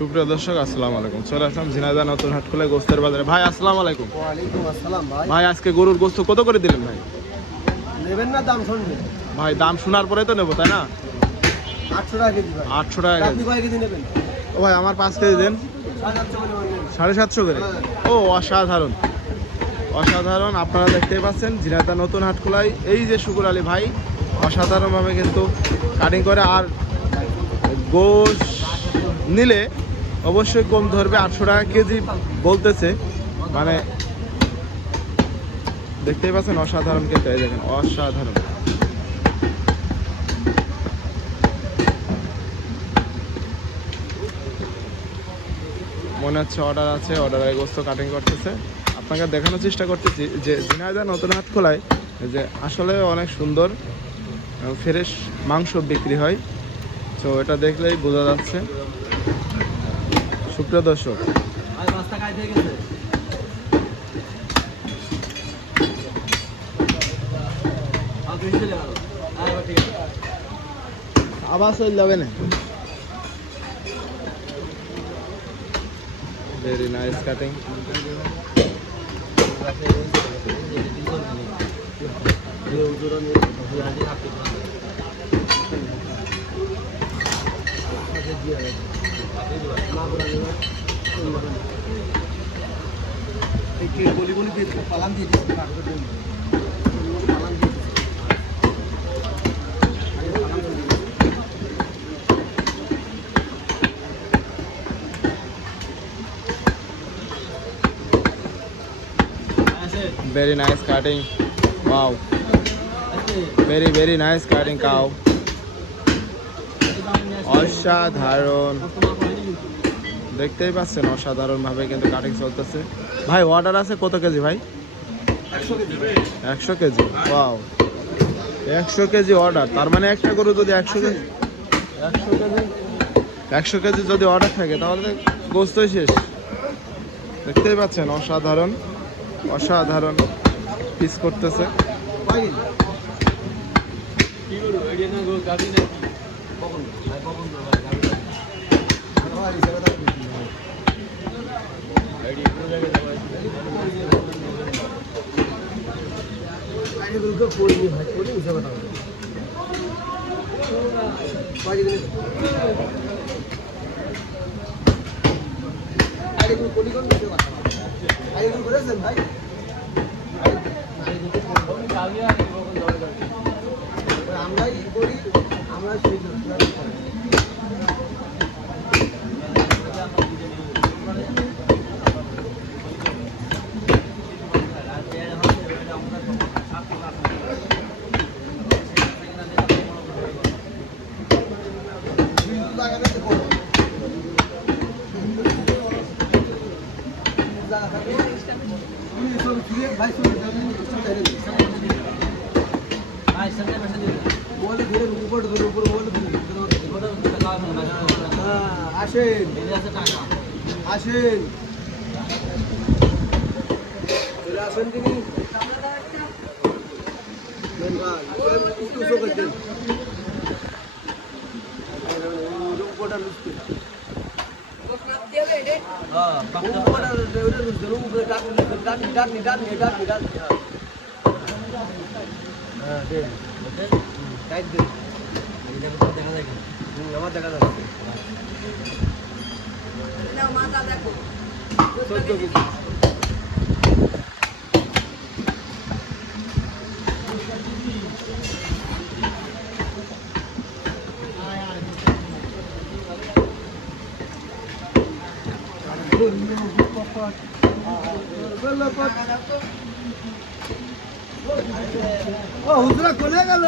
সুপ্রিয় দর্শক আসসালামু আলাইকুম। চলে আসলাম ঝিনাইদহ নতুন হাটখোলা গোস্তের বাজারে। ভাই আসসালামু আলাইকুম। ওয়ালাইকুম আসসালাম ভাই। ভাই আজকে গরুর গোস্ত কত করে দিলেন ভাই? নেবেন না দাম শুনবেন? ভাই দাম শোনার পরে তো নেবো, তাই না? 800 টাকা কেজি ভাই। 800 টাকা আপনি কেজি। কয় কেজি নেবেন? ও ভাই আমার 5 কেজি দেন। 750 করে নেবেন। 750 করে। ও অসাধারণ অসাধারণ। আপনারা দেখতেই পাচ্ছেন ঝিনাইদহ নতুন হাটখোলায় এই যে শুকুর আলী ভাই অসাধারণভাবে কিন্তু কাটিং করে। আর গোশ নিলে অবশ্যই কম ধরবে, 800 টাকা কেজি বলতেছে। মানে দেখতেই পাচ্ছেন অসাধারণ, কিন্তু এই দেখেন অসাধারণ। মনে হচ্ছে অর্ডার আছে, অর্ডারের গোস্ত কাটিং করতেছে। আপনাকে দেখানোর চেষ্টা করতেছি যে ঝিনাইদহ নতুন হাটখোলায় যে আসলে অনেক সুন্দর ফ্রেশ মাংস বিক্রি হয়। তো এটা দেখলেই বোঝা যাচ্ছে। সুপ্রিয় দর্শক, ভাই পাঁচটা খাইতে গেছে। আপনি চলে গেল। আরে ঠিক আছে। আবার চলে যাবে না। Very nice cutting. বলি বলি দিয়ে পালান দিয়ে দিচ্ছি কাগজের জন্য। পালান দিয়ে দিচ্ছি। Very nice cutting. Wow. Very nice cutting cow. অসাধারণ, দেখতেই পাচ্ছেন অসাধারণভাবে কিন্তু কাটিং চলতেছে। ভাই অর্ডার আছে কত কেজি ভাই? 100 KG. 100 KG. Wow, 100 KG order. তার মানে একটা গরু যদি 100 কেজি 100 কেজি যদি অর্ডার থাকে তাহলে গোস্তই শেষ। দেখতেই পাচ্ছেন অসাধারণ অসাধারণ পিস করতেছে। ভাই কি বলবো আইডিয়া না গো গাবি না কখন ভাই কখন ভাই গাবি না ভাই হিসাবে দাও আইডিয়া কোন জায়গায় দাও আইডিয়া গুলো পড়ি ভাই পড়ি হিসাবে দাও ভাই দিন আইডিয়া গুলো পড়ি কোন হিসাবে দাও আইডিয়া গুলো করেছেন ভাই আমরাই করি, আমরা সেই আসেন আসেন আসেন তিনি আমার দেখা যাচ্ছে ও হুজরা কোনে গেল